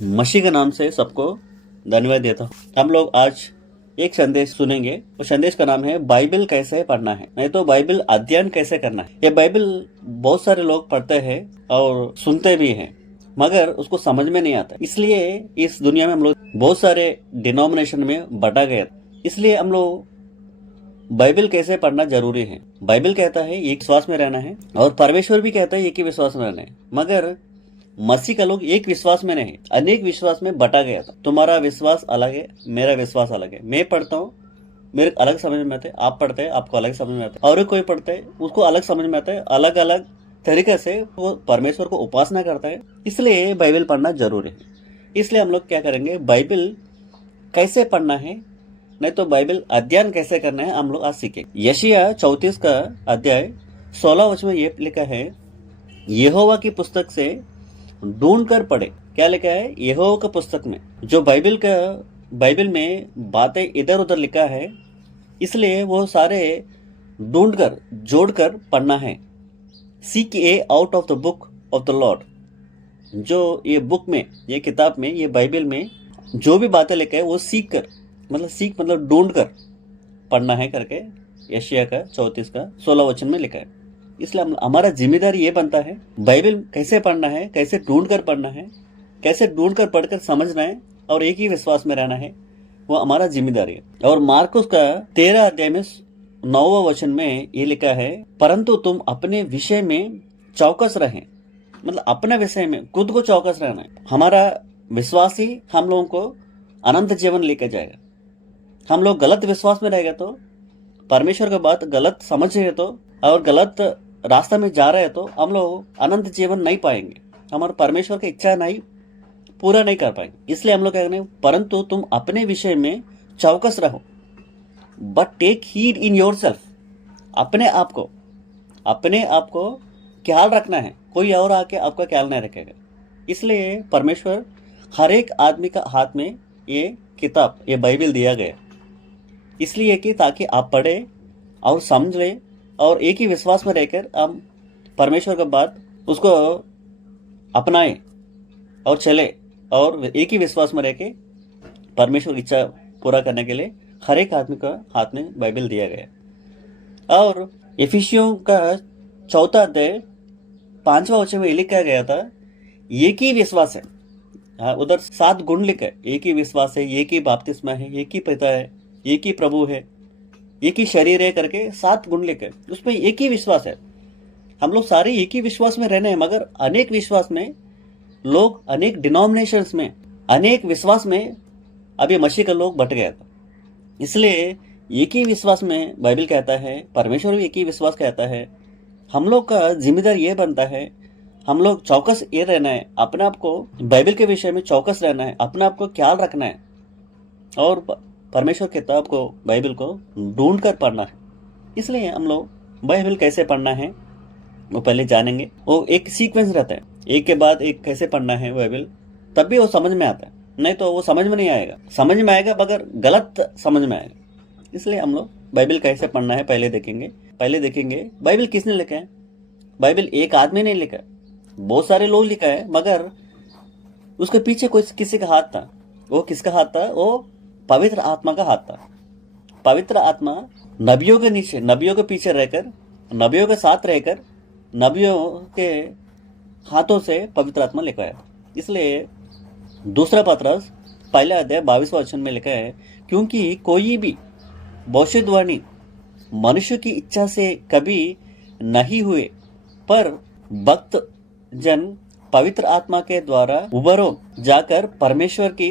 मसीह के नाम से सबको धन्यवाद देता हूँ। हम लोग आज एक संदेश सुनेंगे। उस संदेश का नाम है बाइबल कैसे पढ़ना है, नहीं तो बाइबल अध्ययन कैसे करना है। ये बाइबल बहुत सारे लोग पढ़ते हैं और सुनते भी हैं, मगर उसको समझ में नहीं आता। इसलिए इस दुनिया में हम लोग बहुत सारे डिनोमिनेशन में बटा गए। इसलिए हम लोग बाइबल कैसे पढ़ना जरूरी है। बाइबल कहता है एक विश्वास में रहना है और परमेश्वर भी कहता है एक ही विश्वास में रहना है, मगर मसीह का लोग एक विश्वास में नहीं, अनेक विश्वास में बटा गया था। तुम्हारा विश्वास अलग है, मेरा विश्वास अलग है। मैं पढ़ता हूँ, मेरे अलग समझ में आता है, आप पढ़ते हैं, आपको अलग समझ में आता है, और कोई पढ़ते है, उसको अलग समझ में आता है। अलग अलग तरीके से वो परमेश्वर को उपासना करता है। इसलिए बाइबल पढ़ना जरूरी है। इसलिए हम लोग क्या करेंगे, बाइबल कैसे पढ़ना है, नहीं तो बाइबल अध्ययन कैसे करना है, हम लोग आज सीखेंगे। यशायाह 34 का अध्याय 16 वचन में ये लिखा है, यहोवा की पुस्तक से ढूंढ कर पढ़े। क्या लिखा है? यहोवा की पुस्तक में, जो बाइबल में बातें इधर उधर लिखा है, इसलिए वो सारे ढूंढ कर जोड़ कर पढ़ना है। Seek A out of the book of the Lord. जो ये बुक में, ये किताब में, ये बाइबल में जो भी बातें लिखा है वो सीख मतलब ढूंढ कर पढ़ना है करके यशायाह का 34 का 16 वचन में लिखा है। इसलिए हमारा जिम्मेदारी ये बनता है, बाइबल कैसे पढ़ना है, कैसे ढूंढ कर पढ़ना है, कैसे ढूंढ कर पढ़कर समझना है और एक ही विश्वास में रहना है, वो हमारा जिम्मेदारी है। और मार्कुस का 13 अध्याय में 9वां वचन में ये लिखा है, परंतु तुम अपने विषय में चौकस रहें। मतलब अपने विषय में खुद को चौकस रहना है। हमारा विश्वास ही हम लोगों को अनंत जीवन लेकर जाएगा। हम लोग गलत विश्वास में रहेगा तो, परमेश्वर की बात गलत समझ रहे तो और गलत रास्ता में जा रहे हैं तो हम लोग अनंत जीवन नहीं पाएंगे। हमारे परमेश्वर की इच्छा नहीं पूरा नहीं कर पाएंगे। इसलिए हम लोग क्या करें, परंतु तुम अपने विषय में चौकस रहो, but take heed in yourself. अपने आप को ख्याल रखना है, कोई और आके आपका ख्याल नहीं रखेगा। इसलिए परमेश्वर हर एक आदमी का हाथ में ये किताब, ये बाइबल दिया गया, इसलिए कि ताकि आप पढ़े और समझ ले और एक ही विश्वास में रहकर हम परमेश्वर का बात उसको अपनाएं और चले, और एक ही विश्वास में रहकर परमेश्वर की इच्छा पूरा करने के लिए हर एक आदमी का हाथ में बाइबल दिया गया। और इफिसियों का 4 अध्याय 5वां वचन में लिखा गया था, एक ही विश्वास है। हाँ, उधर 7 गुण लिखा है। एक ही विश्वास है, एक ही बपतिस्मा है, एक ही पिता है, एक ही प्रभु है, एक ही शरीर है करके 7 गुण लिखे। उसमें एक ही विश्वास है। हम लोग सारे एक ही विश्वास में रहने हैं, मगर अनेक विश्वास में लोग, अनेक डिनोमिनेशंस में, अनेक विश्वास में अभी मसीह का लोग बट गया था। इसलिए एक ही विश्वास में बाइबल कहता है, परमेश्वर भी एक ही विश्वास कहता है। हम लोग का जिम्मेदारी ये बनता है, हम लोग चौकस ये रहना है, अपने आप को बाइबल के विषय में चौकस रहना है, अपने आप को ख्याल रखना है और परमेश्वर किताब को, बाइबल को ढूंढ कर पढ़ना है। इसलिए हम लोग बाइबल कैसे पढ़ना है वो पहले जानेंगे। वो एक सीक्वेंस रहता है, एक के बाद एक कैसे पढ़ना है बाइबल, तब भी वो समझ में आता है। नहीं तो वो समझ में नहीं आएगा, समझ में आएगा मगर गलत समझ में आएगा। इसलिए हम लोग बाइबल कैसे पढ़ना है पहले देखेंगे। बाइबल किसने लिखा है? बाइबल एक आदमी ने लिखा, बहुत सारे लोग लिखा है, मगर उसके पीछे कोई किसी का हाथ था। वो किसका हाथ था? वो पवित्र आत्मा का हाथ था। पवित्र आत्मा नबियों के नीचे, नबियों के पीछे रहकर, नबियों के साथ रहकर, नबियों के हाथों से पवित्र आत्मा लिखा है। इसलिए 2 पतरस 1 अध्याय 22वां वचन में लिखा है, क्योंकि कोई भी भविष्यवाणी मनुष्य की इच्छा से कभी नहीं हुए, पर भक्त जन पवित्र आत्मा के द्वारा उभरो जाकर परमेश्वर की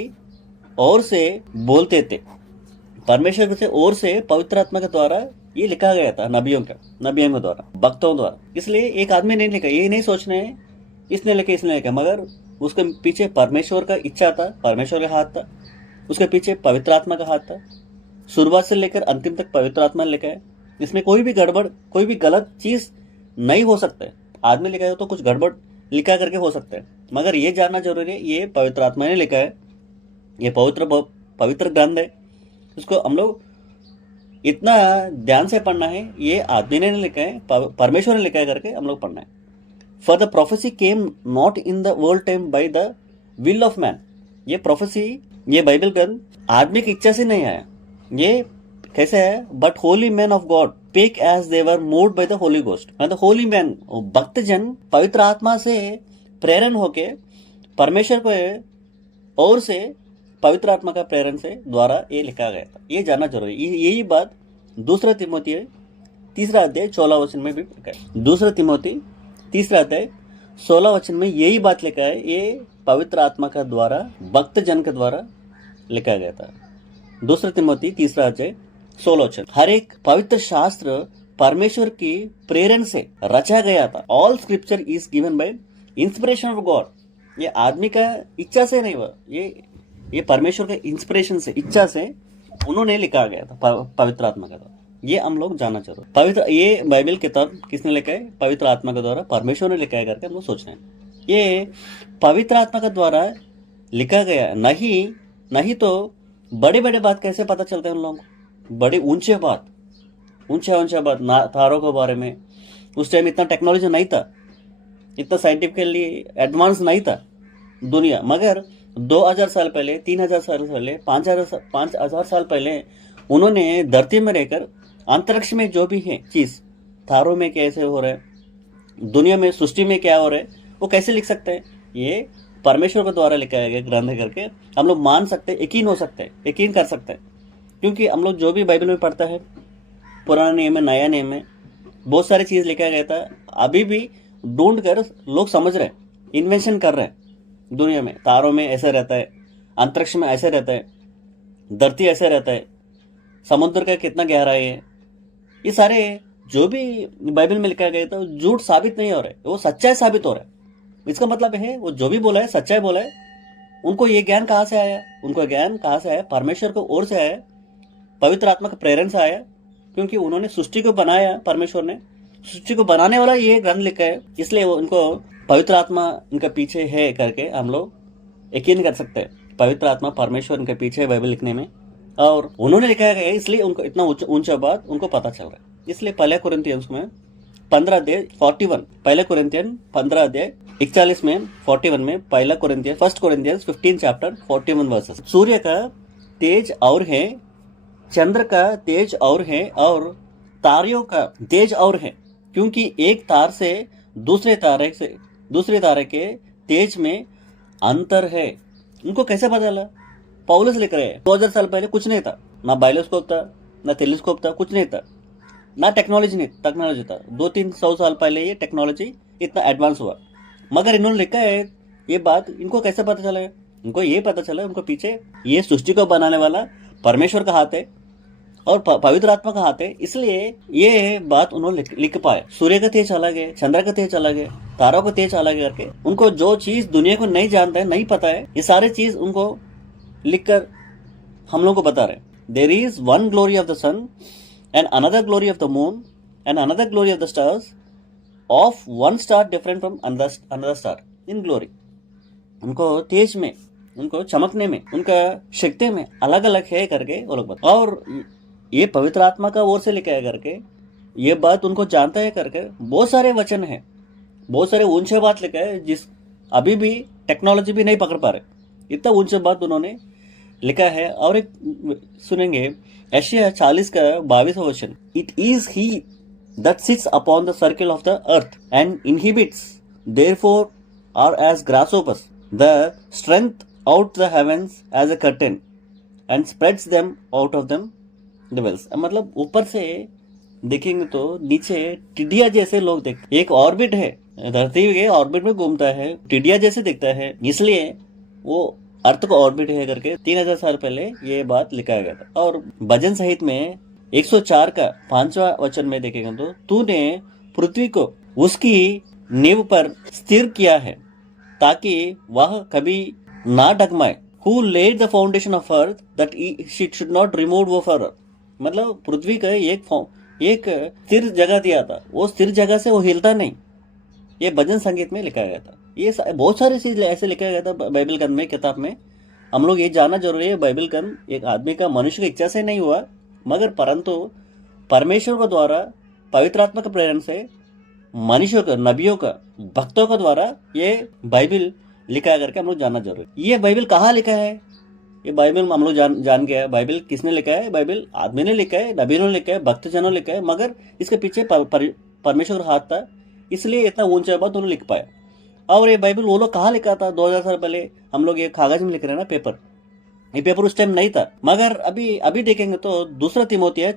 ओर से बोलते थे। परमेश्वर से ओर से पवित्र आत्मा के द्वारा ये लिखा गया था, नबियों के द्वारा, भक्तों द्वारा। इसलिए एक आदमी नहीं लिखा, ये नहीं सोचना है इसने लिखा, मगर उसके पीछे परमेश्वर का इच्छा था, परमेश्वर का हाथ था, उसके पीछे पवित्र आत्मा का हाथ था। शुरुआत से लेकर अंतिम तक पवित्र आत्मा ने लिखा है। इसमें कोई भी गड़बड़, कोई भी गलत चीज नहीं हो सकता है। आदमी लिखा है तो कुछ गड़बड़ लिखा करके हो सकता है, मगर ये जानना जरूरी है, ये पवित्र आत्मा ने लिखा है, ये पवित्र ग्रंथ है। उसको हम लोग इतना ध्यान से पढ़ना है। ये आदमी ने लिखा है, परमेश्वर ने लिखा है करके हम लोग पढ़ना है। For the prophecy came not in the world time by the will of man. ये प्रोफेसी, ये बाइबल ग्रंथ आदमी की इच्छा से नहीं आया। ये कैसे है? But holy man of God speak as they were moved by the holy ghost. मतलब होली मैन, भक्त जन पवित्र आत्मा से प्रेरण होके परमेश्वर को और से पवित्र आत्मा का प्रेरण से द्वारा ये लिखा गया था। ये जानना जरूरी। यही बात दूसरा तिमोथी 3 अध्याय 16 वचन में भी लिखा है। दूसरा तिमोथी 3 अध्याय 16 वचन में यही बात लिखा है। ये पवित्र आत्मा का द्वारा, भक्त जन के द्वारा लिखा गया था। दूसरा तिमोथी 3 अध्याय 16 वचन। हर एक पवित्र शास्त्र परमेश्वर की प्रेरण से रचा गया था। All scripture is given by inspiration of God. ये आदमी का इच्छा से नहीं हुआ, ये परमेश्वर के इंस्पिरेशन से, इच्छा से उन्होंने लिखा गया था पवित्र आत्मा का द्वारा। ये हम लोग जानना चाहते हैं। पवित्र, ये बाइबल किताब किसने लिखा है? पवित्र आत्मा के द्वारा परमेश्वर ने लिखा है करके हम लोग सोच रहे हैं। ये पवित्र आत्मा के द्वारा लिखा गया, नहीं तो बड़े बड़े बात कैसे पता चलते हैं उन लोगों को? बड़े ऊंचे बात, ऊंचा बात तारों के बारे में। उस टाइम इतना टेक्नोलॉजी नहीं था, इतना साइंटिफिकली एडवांस नहीं था दुनिया। मगर 2000 साल पहले, 3000 साल पहले, 5000 साल पहले उन्होंने धरती में रहकर अंतरिक्ष में जो भी है चीज, तारों में कैसे हो रहा है, दुनिया में, सृष्टि में क्या हो रहा है, वो कैसे लिख सकते हैं? ये परमेश्वर के द्वारा लिखा गया ग्रंथ करके हम लोग मान सकते हैं, यकीन हो सकते हैं, यकीन कर सकते हैं। क्योंकि हम लोग जो भी बाइबल में पढ़ता है, पुराना नियम में, नया नियम में बहुत सारी चीज लिखा गया था। अभी भी ढूंढ कर लोग समझ रहे हैं, इन्वेंशन कर रहे हैं। दुनिया में तारों में ऐसे रहता है, अंतरिक्ष में ऐसे रहता है, धरती ऐसे रहता है, समुद्र का कितना गहराई है। ये सारे जो भी बाइबल में लिखा गया था झूठ साबित नहीं हो रहा है, वो सच्चाई साबित हो रहा है। इसका मतलब है वो जो भी बोला है सच्चाई बोला है। उनको ये ज्ञान कहाँ से आया? उनको ज्ञान कहाँ से आया? परमेश्वर को ओर से आया, पवित्र आत्मा के प्रेरण से आया। क्योंकि उन्होंने सृष्टि को बनाया, परमेश्वर ने सृष्टि को बनाने वाला ये ग्रंथ लिखा है, इसलिए वो उनको पवित्र आत्मा इनका पीछे है करके हम लोग यकीन कर सकते हैं। पवित्र आत्मा परमेश्वर इनके पीछे है बाइबल लिखने में, और उन्होंने लिखा है, इसलिए उनको इतना ऊंचा बात उनको पता चल रहा है। इसलिए पहले कुरिन्थियंस में 15 अध्याय 41, पहले कुरिन्थियन 15 अध्याय 41 में, 41 में, पहला कुरिन्थियन, 1 कुरिन्थियंस 15 चैप्टर 41 वर्सेस। सूर्य का तेज और है, चंद्र का तेज और है, और तारों का तेज और है, क्योंकि एक तार से दूसरे तारे के तेज में अंतर है। उनको कैसे पता चला? पौलुस लिख रहे हैं 2000 साल पहले कुछ नहीं था, ना बायोस्कोप था, ना टेलीस्कोप था, कुछ नहीं था, ना टेक्नोलॉजी था। 200-300 साल पहले ये टेक्नोलॉजी इतना एडवांस हुआ। मगर इन्होंने लिखा है ये बात, इनको कैसे पता चला? इनको ये पता चला उनको पीछे ये सृष्टि को बनाने वाला परमेश्वर का हाथ है और पवित्र आत्मा का हाथ है। इसलिए ये बात उन्होंने लिख पाए। सूर्य का तेज अलग है, चंद्र का तेज अलग है, तारों का तेज अलग है करके उनको जो चीज दुनिया को नहीं जानता है, नहीं पता है, ये सारी चीज उनको लिखकर हम लोग को बता रहे। There is one glory of the sun and another glory of the moon and another glory of the stars, of one star different from another star in glory. उनको तेज में, उनको चमकने में, उनका शक्ति में अलग अलग है करके वो लोग बता। और ये पवित्र आत्मा का ओर से लिखा है करके ये बात उनको जानता है करके बहुत सारे वचन है, बहुत सारे ऊंचे बात लिखा है जिस अभी भी टेक्नोलॉजी भी नहीं पकड़ पा रहे, इतना ऊंचे बात उन्होंने लिखा है। और एक सुनेंगे यशायाह 40 का 22वां वचन, it is he that sits upon the circle of the earth and inhibits therefore are as grasshoppers, the strength out the heavens as a curtain and spreads them out of them dwells. मतलब ऊपर से देखेंगे तो नीचे टिड्डिया जैसे लोग देखते। एक ऑर्बिट है, धरती के ऑर्बिट में घूमता है, टिड्डिया जैसे दिखता है, इसलिए वो अर्थ को ऑर्बिट है करके 3000 साल पहले ये बात लिखा गया था। और भजन सहित में 104 का 5वां वचन में देखेंगे तो, तूने पृथ्वी को उसकी नींव पर स्थिर किया है ताकि वह कभी ना डगमाए। Who laid the foundation of earth that she should not remove forever। मतलब पृथ्वी का एक स्थिर जगह दिया था, वो स्थिर जगह से वो हिलता नहीं। ये भजन संगीत में लिखा गया था। ये बहुत सारी चीज ऐसे लिखा गया था बाइबल ग्रंथ में, किताब में। हम लोग ये जानना जरूरी है, बाइबल ग्रंथ एक आदमी का, मनुष्य की इच्छा से नहीं हुआ, मगर परंतु परमेश्वर के द्वारा, पवित्र आत्मा के प्रेरण से, मनुष्यों का, नबियों का, भक्तों के द्वारा ये बाइबल लिखा है करके हम लोग जानना जरूरी है। ये बाइबल कहाँ लिखा है? ये बाइबल हम लोग जान गया है। बाइबल किसने लिखा है? बाइबल आदमी ने लिखा है, नबी ने लिखा है, भक्तजनों ने लिखा है, मगर इसके पीछे परमेश्वर का हाथ था, इसलिए इतना ऊंचा बात उन्होंने लिख पाया। और ये बाइबल वो लोग कहाँ लिखा था? 2000 साल पहले हम लोग ये कागज में लिख रहे हैं ना, पेपर। ये पेपर उस टाइम नहीं था, मगर अभी देखेंगे तो दूसरा तिमोथी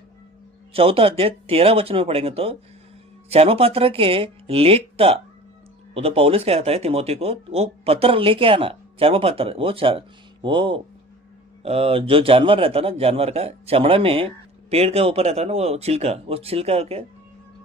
4 अध्याय 13 वचन में पढ़ेंगे तो चर्मपत्र के लेखता, वो तो पौलुस कहता है तिमोथी को, वो पत्र लेके आना, चर्मपत्र। वो जो जानवर रहता है ना, जानवर का चमड़ा में पेड़ के ऊपर रहता है ना, वो छिलका के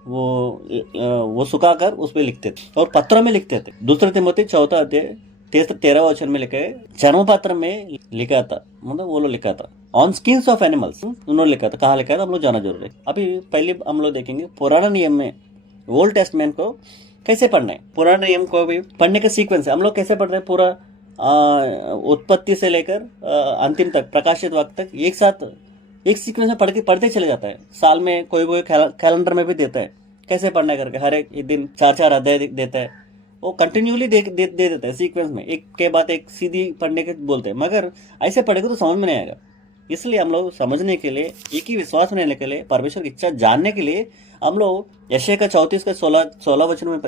वो सुखाकर उस पर लिखते थे और पत्र में लिखते थे। दूसरा तिमोथी 4 अध्याय 13 वचन में लिखा है, चर्मपत्र में लिखा था, मतलब वो लोग लिखा था ऑन स्किन्स ऑफ एनिमल्स, उन्होंने लिखा था। कहाँ लिखा था हम लोग जाना जरूरी है। अभी पहले हम लोग देखेंगे पुराना नियम में ओल्ड टेस्टमेंट को कैसे पढ़ना है। पुराने नियम को भी पढ़ने का सीक्वेंस है, हम लोग कैसे पढ़ते हैं पूरा उत्पत्ति से लेकर अंतिम तक, प्रकाशित वक्त तक एक साथ एक सीक्वेंस में पढ़ते चले जाता है। साल में कोई कैलेंडर में भी देता है कैसे पढ़ना है करके, हर एक दिन 4 अध्याय देता है, वो कंटिन्यूली दे देता है सीक्वेंस में, एक के बाद एक सीधी पढ़ने के बोलते हैं। मगर ऐसे पढ़ेगा तो समझ में नहीं आएगा। इसलिए हम लोग समझने के लिए, एक ही विश्वास में रहने के लिए, परमेश्वर की इच्छा जानने के लिए हम लोग यशायाह का 34 का 16 वचन में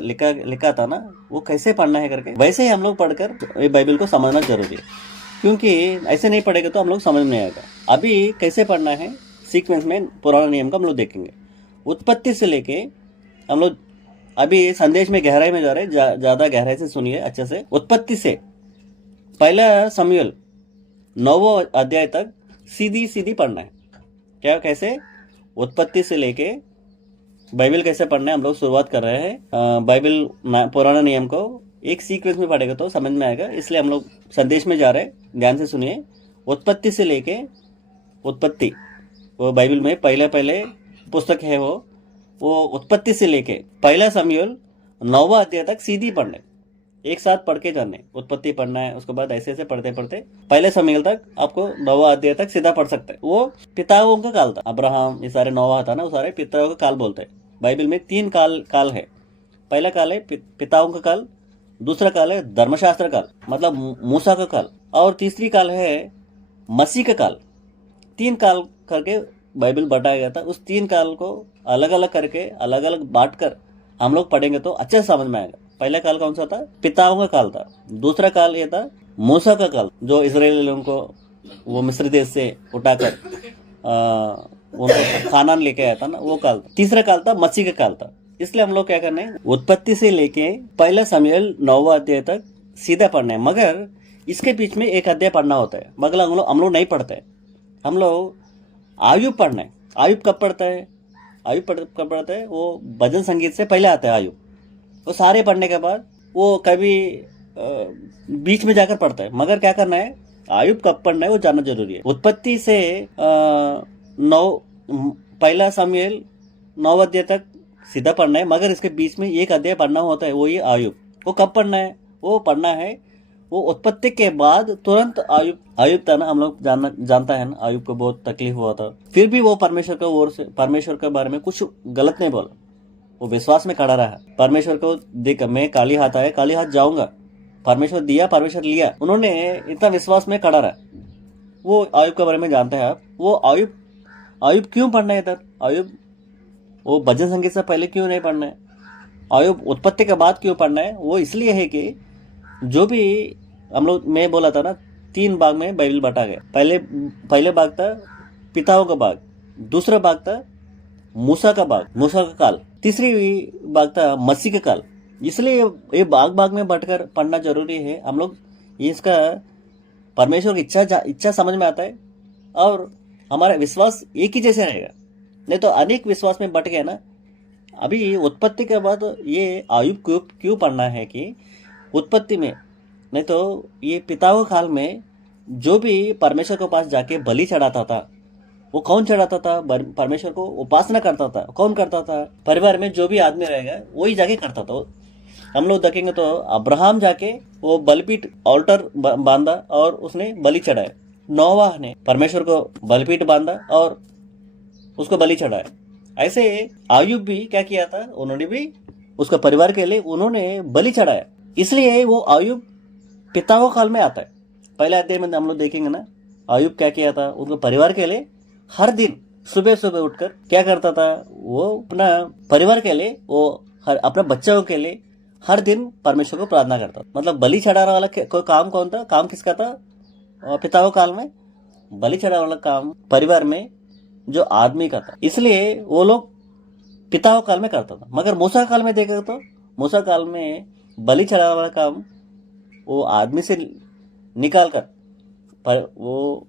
लिखा था ना, वो कैसे पढ़ना है करके, वैसे ही हम लोग पढ़कर ये बाइबल को समझना जरूरी है। क्योंकि ऐसे नहीं पढ़ेगा तो हम लोग समझ नहीं आएगा। अभी कैसे पढ़ना है सीक्वेंस में पुराना नियम का हम लोग देखेंगे। उत्पत्ति से लेके हम लोग अभी संदेश में गहराई में जा रहे हैं, ज्यादा गहराई से सुनिए अच्छे से। उत्पत्ति से पहला शमूएल 9वां अध्याय तक सीधी पढ़ना है। क्या कैसे? उत्पत्ति से लेके बाइबल कैसे पढ़ना है हम लोग शुरुआत कर रहे हैं। बाइबल पुराना नियम को एक सीक्वेंस में पढ़ेगा तो समझ में आएगा, इसलिए हम लोग संदेश में जा रहे हैं, ध्यान से सुनिए। उत्पत्ति से लेके उत्पत्ति, वो बाइबल में पहले पुस्तक है, वो उत्पत्ति से लेके पहला शमूएल 9वां अध्याय तक सीधी पढ़ने, एक साथ पढ़ के जाने। उत्पत्ति पढ़ना है, उसके बाद ऐसे पढ़ते पहले शमूएल तक आपको 9वां अध्याय तक सीधा पढ़ सकते हैं। वो पिताओं का काल था, अब्राहम, ये सारे 9वां था ना, वो सारे पिताओं का काल बोलते हैं। बाइबल में 3 काल है। पहला काल है पिताओं का काल, दूसरा काल है धर्मशास्त्र काल, मतलब मूसा का काल, और तीसरी काल है मसीह का काल। 3 काल करके बाइबल बांटा गया था। उस 3 काल को अलग अलग करके, अलग अलग बांट कर हम लोग पढ़ेंगे तो अच्छे समझ में आएगा। पहला काल कौन सा था? पिताओं का काल था। दूसरा काल ये था मूसा का काल, जो इजराइली लोगों को वो मिस्र देश से उठाकर उनको खानान लेके आया था ना, वो काल था। तीसरा काल था मसीह का काल था। इसलिए हम लोग क्या करना है, उत्पत्ति से लेके पहला शमूएल 9वां अध्याय तक सीधा पढ़ना है, मगर इसके बीच में एक अध्याय पढ़ना होता है, मगर हम लोग नहीं पढ़ते। हम लोग आयुब पढ़ना है। आयुब कब पढ़ता है? कब पढ़ता है? वो भजन संगीत से पहले आता है आयुब। वो सारे पढ़ने के बाद वो कभी बीच में जाकर पढ़ता है, मगर क्या करना है, आयुब कब पढ़ना है वो जानना जरूरी है। उत्पत्ति से पहला शमूएल 9 अध्याय तक सीधा पढ़ना है, मगर इसके बीच में एक अध्याय पढ़ना होता है, वो ये आयुब। वो कब पढ़ना है? वो पढ़ना है वो उत्पत्ति के बाद तुरंत। आयुब था ना, हम लोग जानता है ना, आयुब को बहुत तकलीफ हुआ था, फिर भी वो परमेश्वर के बारे में कुछ गलत नहीं बोला, वो विश्वास में खड़ा रहा। परमेश्वर को देख, मैं काली हाथ जाऊंगा, परमेश्वर दिया, परमेश्वर लिया, उन्होंने इतना विश्वास में खड़ा रहा। वो आयुब के बारे में जानते हैं आप। वो आयुब क्यों पढ़ना है इधर? आयुब वो भजन संगीत से पहले क्यों नहीं पढ़ना है? आयुब उत्पत्ति के बाद क्यों पढ़ना है? वो इसलिए है कि जो भी हम लोग, मैं बोला था ना, 3 भाग में बाइबल बांटा गया। पहले भाग था पिताओं का भाग, दूसरा भाग था मूसा का काल, तीसरी भाग था मसीह का काल। इसलिए ये भाग में बांटकर पढ़ना जरूरी है। हम लोग इसका परमेश्वर की इच्छा समझ में आता है, और हमारा विश्वास एक ही जैसे रहेगा। नहीं तो अनेक विश्वास में बट गए ना। अभी उत्पत्ति के बाद ये आयुब क्यों पढ़ना है कि उत्पत्ति में, नहीं तो ये पिताओं काल में जो भी परमेश्वर के पास जाके बलि चढ़ाता था, वो कौन चढ़ाता था? परमेश्वर को उपासना करता था। कौन करता था? परिवार में जो भी आदमी रहेगा वही जाके करता था। हम लोग देखेंगे तो अब्राहम जाके वो बलिपीठ ऑल्टर बांधा और उसने बलि चढ़ाया। नोवाह ने परमेश्वर को बलिपीठ बांधा और उसको बलि चढ़ाया। ऐसे आयुब भी क्या किया था? उन्होंने भी उसका परिवार के लिए उन्होंने बलि चढ़ाया। इसलिए वो आयुब पिताओं काल में आता है। पहले अध्याय में हम लोग देखेंगे ना, अयुब क्या किया था, उनके परिवार के लिए हर दिन सुबह सुबह उठकर क्या करता था, वो अपना परिवार के लिए, वो अपने बच्चों के लिए हर दिन परमेश्वर को प्रार्थना करता था। मतलब बलि चढ़ाने वाला कोई काम कौन था, काम किसका था, पिताओं काल में बलि चढ़ाने वाला काम परिवार में जो आदमी का था, इसलिए वो लोग पिताओं काल में करता था। मगर मूसा काल में देखा तो मूसा काल में बलि चढ़ाने वाला काम वो आदमी से निकाल कर, वो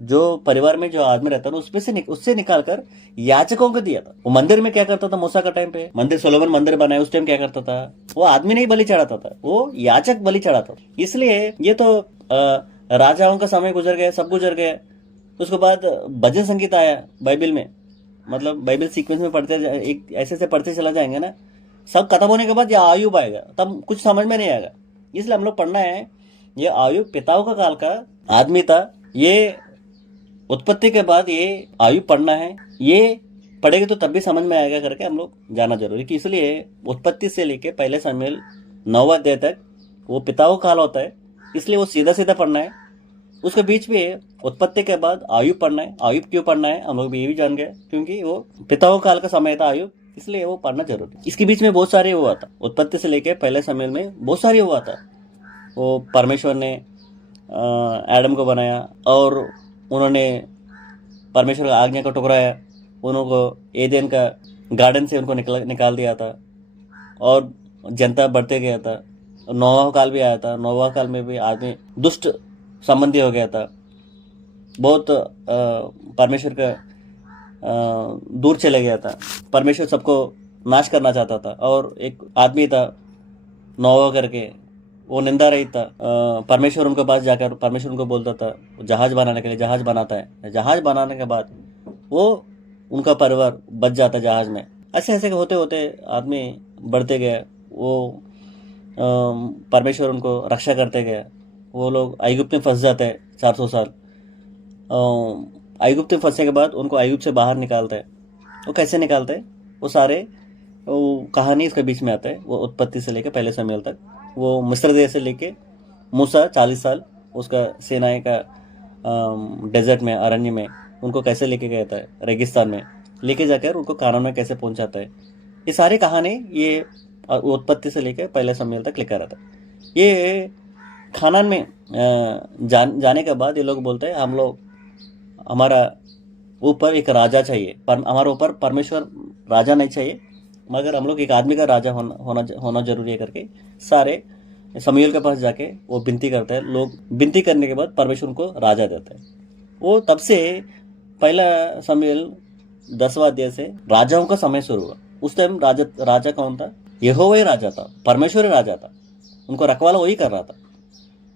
जो परिवार में जो आदमी रहता था उसमें से उससे निकाल कर याचकों को दिया था। वो मंदिर में क्या करता था, मूसा का टाइम पे मंदिर, सोलोमन मंदिर बनाया उस टाइम क्या करता था, वो आदमी नहीं बलि चढ़ाता था, वो याचक बलि चढ़ाता था। इसलिए ये तो राजाओं का समय गुजर गया, सब गुजर गया। उसके बाद भजन संगीत आया बाइबल में, मतलब बाइबल सीक्वेंस में पढ़ते, एक ऐसे से पढ़ते चला जाएंगे ना, सब खत्म होने के बाद ये आयुब आएगा, तब कुछ समझ में नहीं आएगा। इसलिए हम लोग पढ़ना है, ये आयुब पिताओं का काल का आदमी था। ये उत्पत्ति के बाद ये आयुब पढ़ना है, ये पढ़ेंगे तो तब भी समझ में आएगा करके हम लोग जाना जरूरी कि इसलिए उत्पत्ति से लेके पहले शमूएल 9वां अध्याय तक वो पिताओं का काल होता है, इसलिए वो सीधा सीधा पढ़ना है। उसके बीच में उत्पत्ति के बाद आयुब पढ़ना है। आयुब क्यों पढ़ना है हम लोग भी ये भी जान गए, क्योंकि वो पिताओं काल का समय था आयुब, इसलिए वो पढ़ना जरूरी। इसके बीच में बहुत सारे हुआ था, उत्पत्ति से लेके पहले शमूएल में बहुत सारे हुआ था। वो परमेश्वर ने एडम को बनाया और उन्होंने परमेश्वर का आज्ञा को ठुकराया, उनको एदेन का गार्डन से उनको निकाल दिया था और जनता बढ़ते गया था। नोवा काल भी आया था, नोवा काल में भी आदमी दुष्ट संबंधी हो गया था, बहुत परमेश्वर का दूर चले गया था। परमेश्वर सबको नाश करना चाहता था और एक आदमी था नोवा करके, वो निंदा रही था। परमेश्वर उनके पास जाकर परमेश्वर उनको बोलता था जहाज बनाने के लिए, जहाज बनाता है। जहाज बनाने के बाद वो उनका परिवार बच जाता जहाज में। ऐसे ऐसे होते होते आदमी बढ़ते गए, वो परमेश्वर उनको रक्षा करते गए। वो लोग अयुब में फंस जाते हैं 400 साल। अयुब में फंसने के बाद उनको अयुब से बाहर निकालते हैं। वो कैसे निकालते हैं, वो सारे वो कहानी इसके बीच में आता है। वो उत्पत्ति से लेकर पहले शमूएल तक, वो मिस्र देश से लेके मूसा 40 साल उसका सेनाएं का डेजर्ट में, अरण्य में उनको कैसे लेके गया था, रेगिस्तान में लेके जाकर उनको कानान में कैसे पहुंचाता है, ये सारी कहानी ये उत्पत्ति से लेकर पहले शमूएल तक लिखा रहता है। ये खानान में जाने के बाद ये लोग बोलते हैं हम लोग, हमारा ऊपर एक राजा चाहिए, हमारे ऊपर परमेश्वर राजा नहीं चाहिए, मगर हम लोग एक आदमी का राजा होना जरूरी है करके सारे शमूएल के पास जाके वो विनती करते हैं। लोग विनती करने के बाद परमेश्वर उनको राजा देता है। वो तब से पहला शमूएल 10वां अध्याय से राजाओं का समय शुरू हुआ। उस टाइम राजा कौन था, यहोवा ही राजा था, परमेश्वर ही राजा था। उनको रखवाला वही कर रहा था,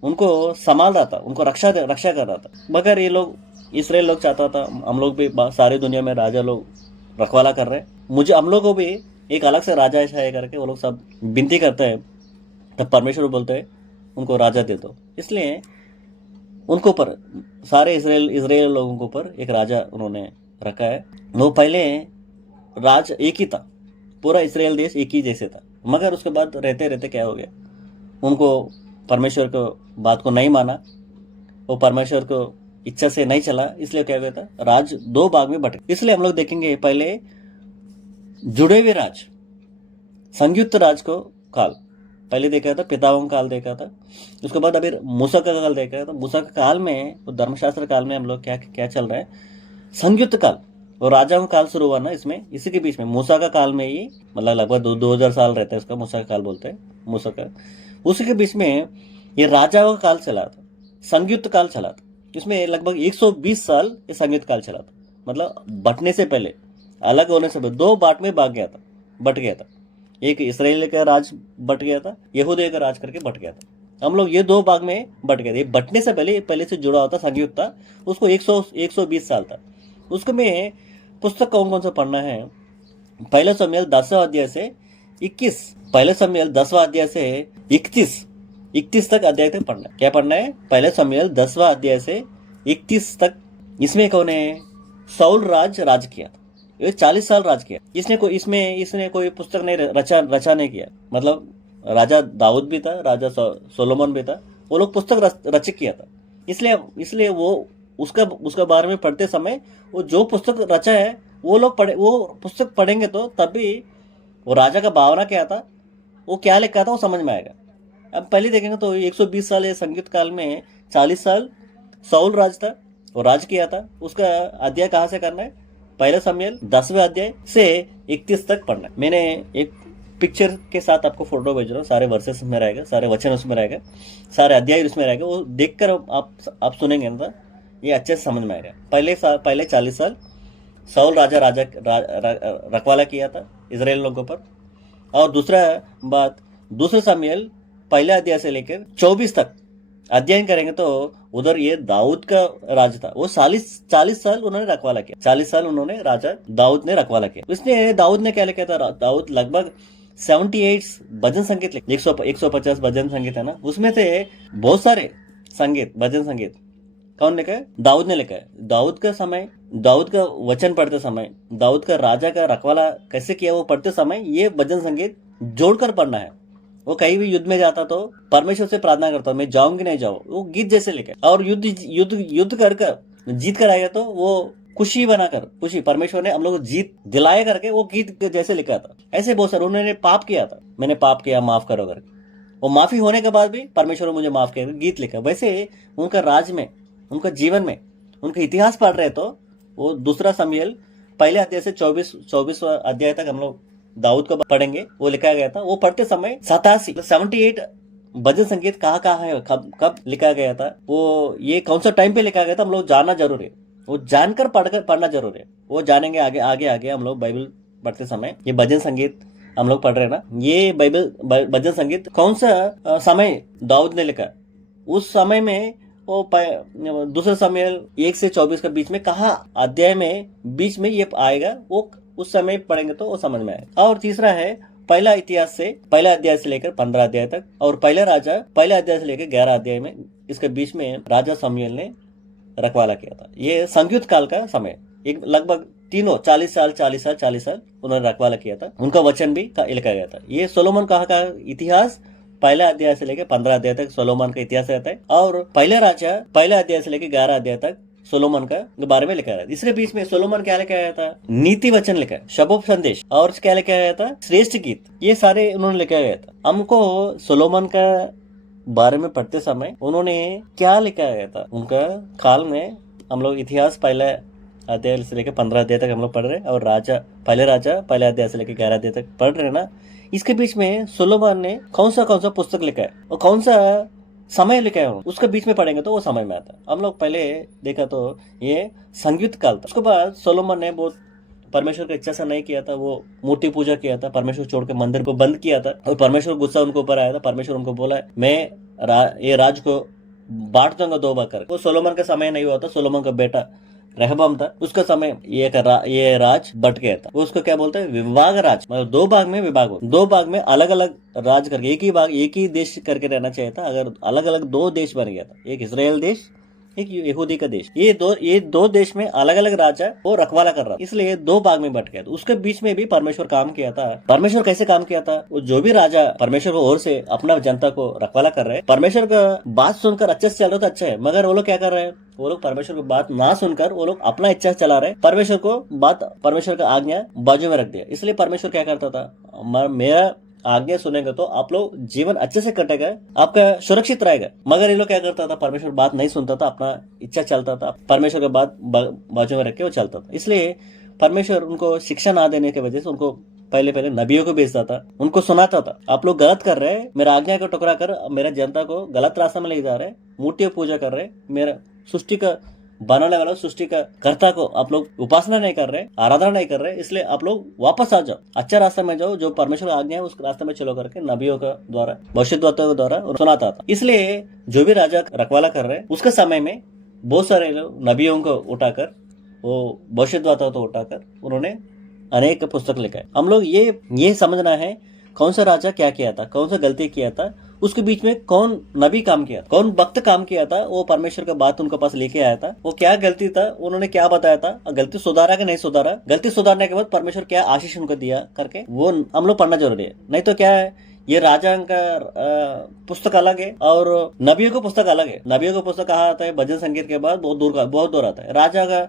उनको संभाल रहा था, उनको रक्षा कर रहा था। मगर ये लोग इसराइल लोग चाहता था हम लोग भी सारी दुनिया में राजा लोग रखवाला कर रहे हैं, मुझे हम लोग को भी एक अलग से राजा चाहिए करके वो लोग सब विनती करते हैं। तब परमेश्वर बोलते हैं उनको राजा दे दो। इसलिए उनको ऊपर सारे इसराइल लोगों के ऊपर एक राजा उन्होंने रखा है। वो पहले राज एक ही था, पूरा इसराइल देश एक ही जैसे था, मगर उसके बाद रहते रहते क्या हो गया, उनको परमेश्वर को बात को नहीं माना, वो परमेश्वर को इच्छा से नहीं चला, इसलिए क्या हुआ था, राज 2 भाग में बटे। इसलिए हम लोग देखेंगे पहले जुड़े हुए राज, संयुक्त राज को काल पहले देखा था, पिताओं का काल देखा था। उसके बाद अभी मूसा का काल देखा था। मूसा का काल में, धर्मशास्त्र काल में हम लोग क्या चल रहा है, संयुक्त काल, और राजाओं का काल शुरू हुआ ना इसमें, इसी के बीच में मूसा का काल में ही, मतलब लगभग 2000 साल रहता है उसका, मूसा का काल बोलते हैं मूसा का। उसी के बीच में ये राजाओं का काल चला था, संयुक्त काल चला था। इसमें लगभग 120 साल ये संयुक्त काल चला था। मतलब बटने से पहले, अलग होने से पहले 2 बाट में बट गया था। एक इसराइल का राज बट गया था, यहूदा का राज करके बट गया था। हम लोग ये 2 भाग में बट गए थे। बटने से पहले से जुड़ा होता संयुक्त था, उसको 120 साल था। उसको में पुस्तक कौन सा पढ़ना है, पहला शमूएल 10वां अध्याय से 21, पहले शमूएल 10वां अध्याय से 31 तक अध्याय तक पढ़ना है। क्या पढ़ना है, पहले शमूएल 10वां अध्याय से 31 तक। इसमें कौन है, साउल राज किया, ये 40 साल राज किया। इसने कोई पुस्तक नहीं रचा नहीं किया। मतलब राजा दाऊद भी था, राजा सोलोमन भी था, वो लोग पुस्तक रचित किया था। इसलिए वो उसका बारे में पढ़ते समय वो जो पुस्तक रचा है वो पुस्तक पढ़ेंगे तो तब भी वो राजा का भावना क्या था, वो क्या लिखा था, वो समझ में आएगा। अब पहले देखेंगे तो 120 साल ये संगीत काल में 40 साल साउल राज था, वो राज किया था। उसका अध्याय कहाँ से करना है, पहला शमूएल 10वें अध्याय से 31 तक पढ़ना है। मैंने एक पिक्चर के साथ आपको फोटो भेज रहा हूँ, सारे वर्सेस में रहेगा, सारे वचन उसमें रहेगा, सारे अध्याय उसमें रहेगा। वो देखकर आप सुनेंगे ना, ये अच्छे से समझ में आएगा। पहले 40 साल साउल राजा रखवाला किया था इजराइल लोगों पर। और दूसरा शमूएल पहले अध्याय से लेकर 24 तक अध्ययन करेंगे तो उधर ये दाऊद का राज था। वो 40 साल उन्होंने रखवाला किया, 40 साल उन्होंने राजा दाऊद ने रखवाला किया। दाऊद ने क्या लिखा था, दाऊद लगभग 78 भजन संगीत लिखे, 150 भजन संगीत है ना, उसमें से बहुत सारे भजन संगीत कौन लिखा है, दाऊद ने लिखा है। दाऊद का वचन पढ़ते समय, दाऊद का राजा का रखवाला कैसे किया वो पढ़ते समय ये भजन संगीत जोड़कर पढ़ना है। वो कहीं भी युद्ध में जाता तो परमेश्वर से प्रार्थना करता, मैं जाऊंगी नहीं जाऊं, वो गीत जैसे लिखे। और युद्ध कर जीत कर आएगा तो वो खुशी परमेश्वर ने हम लोग जीत दिलाए करके वो गीत जैसे लिखा था। ऐसे बहुत सारे, उन्होंने पाप किया था, मैंने पाप किया माफ करो करके, वो माफी होने के बाद भी परमेश्वर ने मुझे माफ किया, गीत लिखा। वैसे उनका राज में, उनका जीवन में, उनका इतिहास पढ़ रहे तो वो दूसरा शमूएल पहले अध्याय से 24 अध्याय तक हम लोग दाऊद को पढ़ेंगे, वो लिखा गया था। वो पढ़ते समय 78 भजन संगीत कहाँ है, कब लिखा गया था, वो ये कौन सा टाइम पे लिखा गया था, हम लोग जानना जरूरी है। वो जानकर पढ़ना जरूरी है। वो जानेंगे आगे हम लोग बाइबल पढ़ते समय। ये भजन संगीत हम लोग पढ़ रहे हैं ना, ये भजन संगीत कौन सा समय दाऊद ने लिखा, उस समय में वो दूसरे शमूएल 1 से 24 के बीच में कहा अध्याय में बीच में ये आएगा, वो उस समय पढ़ेंगे तो वो समझ में आएगा। और तीसरा है पहला अध्याय से लेकर 15 अध्याय तक, और पहले अध्याय से लेकर 11 अध्याय में, इसके बीच में राजा शमूएल ने रखवाला किया था। ये संयुक्त काल का समय, एक लगभग तीनों 40 साल उन्होंने रखवाला किया था। उनका वचन भी लिखा गया था। ये सोलोमन का इतिहास पहला अध्याय से लेकर 15 अध्याय तक सोलोमन का इतिहास रहता है, और पहले अध्याय से लेकर 11 अध्याय तक सोलोमन का बारे में लिखा है। इसके बीच में सोलोमन क्या लिखा गया था, नीति वचन लिखा है, शबोप संदेश, और क्या लिखा गया था, श्रेष्ठ गीत, ये सारे उन्होंने लिखा गया था। हमको सोलोमन का बारे में पढ़ते समय उन्होंने क्या लिखा गया था, उनका काल में हम लोग इतिहास पहले अध्याय से लेकर 15 अध्याय तक हम लोग पढ़ रहे हैं, और पहले अध्याय से लेकर 11 अध्याय तक पढ़ रहे हैं ना। इसके बीच में सोलोमन ने कौन सा पुस्तक लिखा है और कौन सा समय लिखा है, उसके बीच में पढ़ेंगे तो वो समय में आता है। हम लोग पहले देखा तो ये संयुक्त काल था। उसके बाद सोलोमन ने बहुत परमेश्वर का इच्छा से नहीं किया था, वो मूर्ति पूजा किया था, परमेश्वर छोड़ के मंदिर को बंद किया था, और परमेश्वर गुस्सा उनको ऊपर आया था। परमेश्वर उनको बोला मैं ये राज को बांट दूंगा 2 भाग कर। वो सोलोमन का समय नहीं हुआ था, सोलोमन का बेटा रहबाम था, उसका समय ये राज बट गया था। वो उसको क्या बोलते हैं, विभाग राज, मतलब 2 भाग में विभाग हो, 2 भाग में अलग अलग राज करके, एक ही देश करके रहना चाहिए था। अगर अलग अलग 2 देश बन गया था, एक इजराइल देश, एक यहूदी का देश, ये दो देश में अलग अलग राजा वो रखवाला कर रहा था, इसलिए 2 भाग में बट गया था। उसके बीच में भी परमेश्वर काम किया था। परमेश्वर कैसे काम किया था, वो जो भी राजा परमेश्वर को ओर से अपना जनता को रखवाला कर रहे हैं, परमेश्वर का बात सुनकर अच्छे से चल रहा था, अच्छा है, मगर वो लोग क्या कर रहे हैं, वो लोग परमेश्वर की बात ना सुनकर वो लोग अपना इच्छा चला रहे, परमेश्वर का आज्ञा बाजू में रख दिया। इसलिए परमेश्वर क्या करता था, मेरा आज्ञा सुनेगा तो आप लोग जीवन अच्छे से कटेगा, आपका सुरक्षित रहेगा। मगर ये लोग क्या करता था, परमेश्वर बात नहीं सुनता था, अपना इच्छा चलता था, परमेश्वर का बात बाजू में रख के वो चलता था। इसलिए परमेश्वर उनको शिक्षा ना देने की वजह से उनको पहले नबियों को भेजता था, उनको सुनाता था, आप लोग गलत कर रहे हैं, मेरा आज्ञा को टुकरा कर मेरा जनता को गलत रास्ते में ले जा रहे हैं, मूर्तियों पूजा कर रहे हैं, मेरा सृष्टि का बनाने वाला, सृष्टि का कर्ता को आप लोग उपासना नहीं कर रहे, आराधना नहीं कर रहे, इसलिए आप लोग वापस आ जाओ, अच्छा रास्ता में जाओ, जो परमेश्वर आज्ञा है उस रास्ते में चलो करके नबियों का द्वारा, भविष्यद्वक्ताओं के द्वारा सुनाता था। इसलिए जो भी राजा रखवाला कर रहे उसके समय में बहुत सारे लोग नबियों को उठाकर, वो भविष्यद्वक्ताओं को उठाकर उन्होंने अनेक पुस्तक लिखा है। हम लोग ये समझना है कौन सा राजा क्या किया था, कौन सा गलती किया था, उसके बीच में कौन नबी काम किया था, कौन वक्त काम किया था, वो परमेश्वर का बात उनके पास लेके आया था, वो क्या गलती था, उन्होंने क्या बताया था, गलती सुधारा कि नहीं सुधारा, गलती सुधारने के बाद परमेश्वर क्या आशीष उनको दिया करके वो हम लोग पढ़ना जरूरी है। नहीं तो क्या है, ये राजा का पुस्तक अलग है और नबियों का पुस्तक अलग है। नबियों का पुस्तक कहा आता है भजन संगीत के बाद बहुत दूर आता है। राजा का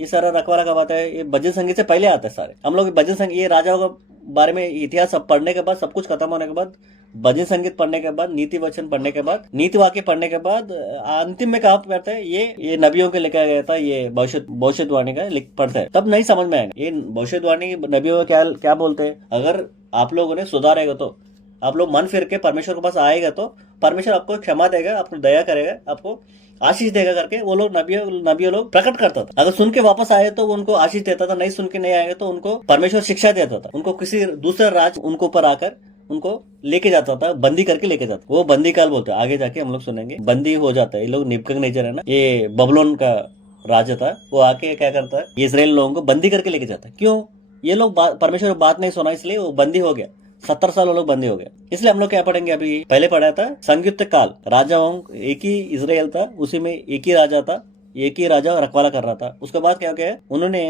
ये सारा रखवाला का बात है, ये भजन संगीत से पहले आता है सारे। हम लोग भजन संगीत, ये राजाओं का बारे में इतिहास सब पढ़ने के बाद, सब कुछ खत्म होने के बाद, भजन संगीत पढ़ने के बाद, नीति वचन पढ़ने के बाद, नीति वाक्य पढ़ने के बाद, अंतिम में कहा पढ़ते हैं ये नबियों के लिखा गया था, ये भविष्यवाणी का पढ़ते हैं, तब नहीं समझ में आएगा ये भविष्यवाणी नबियों क्या क्या बोलते हैं। अगर आप लोगों ने सुधारेगा तो, आप लोग मन फिर के परमेश्वर के पास आएगा तो परमेश्वर आपको क्षमा देगा, आपको दया करेगा, आपको आशीष देगा करके वो लोग नबियों लोग प्रकट करता था। अगर सुन के वापस आए तो उनको आशीष देता था, नहीं सुन के नहीं आए तो उनको परमेश्वर शिक्षा देता था। उनको किसी दूसरा राज उनको ऊपर आकर उनको लेके जाता था, बंदी करके लेके जाता। वो बंदी काल बोलते हैं, आगे जाके हम लोग सुनेंगे। बंदी हो जाता है ये लोग। नेबूकदनेस्सर है ना, ये बबलोन का राजा था, वो आके क्या करता है, इस्राएल लोगों को बंदी करके लेके जाता है। क्यों? ये लोग परमेश्वर की बात नहीं सुना, इसलिए वो बंदी हो गया। 70 साल वो लोग बंदी हो गए। इसलिए हम लोग क्या पढ़ेंगे, अभी पहले पढ़ा था संयुक्त काल, राजाओं एक ही इजराइल था, उसी में एक ही राजा था, एक ही राजा रखवाला कर रहा था। उसके बाद क्या किया, उन्होंने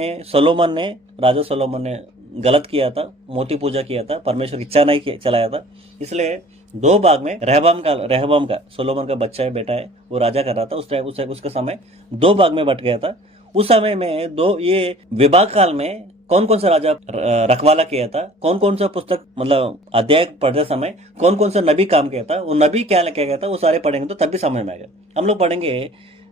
राजा सोलोमन ने गलत किया था, मोती पूजा किया था, परमेश्वर की इच्छा नहीं चलाया था। इसलिए दो भाग में रहबाम का सोलोमन का बच्चा है, बेटा है, वो राजा कर रहा था। उस टाइम उसका समय दो भाग में बट गया था। उस समय में ये विभाग काल में कौन कौन सा राजा रखवाला किया था, कौन कौन सा पुस्तक मतलब अध्याय पढ़ते समय कौन कौन सा नबी काम किया था, वो नबी क्या किया गया था, वो सारे पढ़ेंगे तो तब भी समझ में आएगा। हम लोग पढ़ेंगे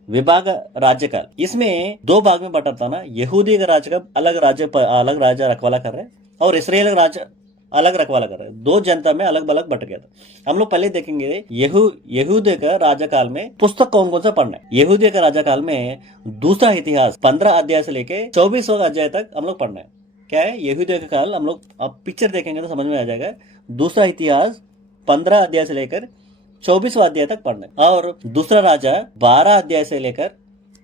विभाग राज्यकाल। इसमें दो भाग में बटा था ना, यहूदी का राज्य का अलग राजा रखवाला कर रहे हैं और इसराइल का राज्य अलग रखवाला कर रहे हैं। दो जनता में अलग अलग बट गया था। हम लोग पहले देखेंगे यहूदी का राजा काल में पुस्तक कौन कौन सा पढ़ना है। यहूदी का राजा काल में दूसरा इतिहास 15 अध्याय से लेके 24वां अध्याय तक हम लोग पढ़ना है। क्या है यहूदी का काल, हम लोग अब पिक्चर देखेंगे तो समझ में आ जाएगा। दूसरा इतिहास 15 अध्याय से लेकर 24वां अध्याय तक पढ़ना है और दूसरा राजा 12 अध्याय से लेकर